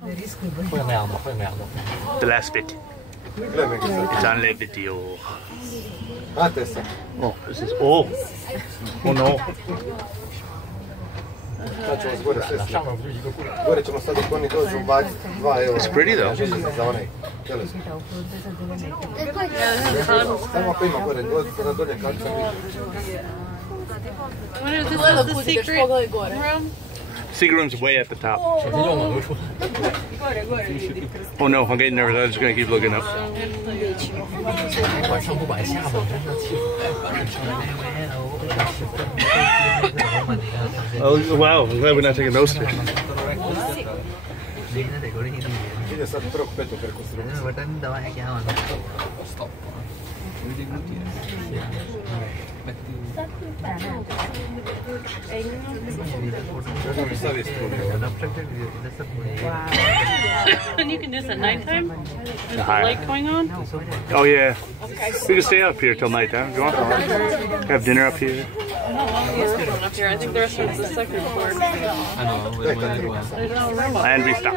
The last bit. It's on the video. Oh, this is oh no. It's pretty though. What is the secret room? Secret room's way at the top. Oh no, I'm getting nervous. I'm just gonna keep looking up. Oh wow, I'm glad we're not taking those stairs. And you can do this at nighttime? There's the light going on? Oh yeah. We can stay up here till nighttime if you want. Have dinner up here. Up here. I think the restaurant's the second floor. And we stop.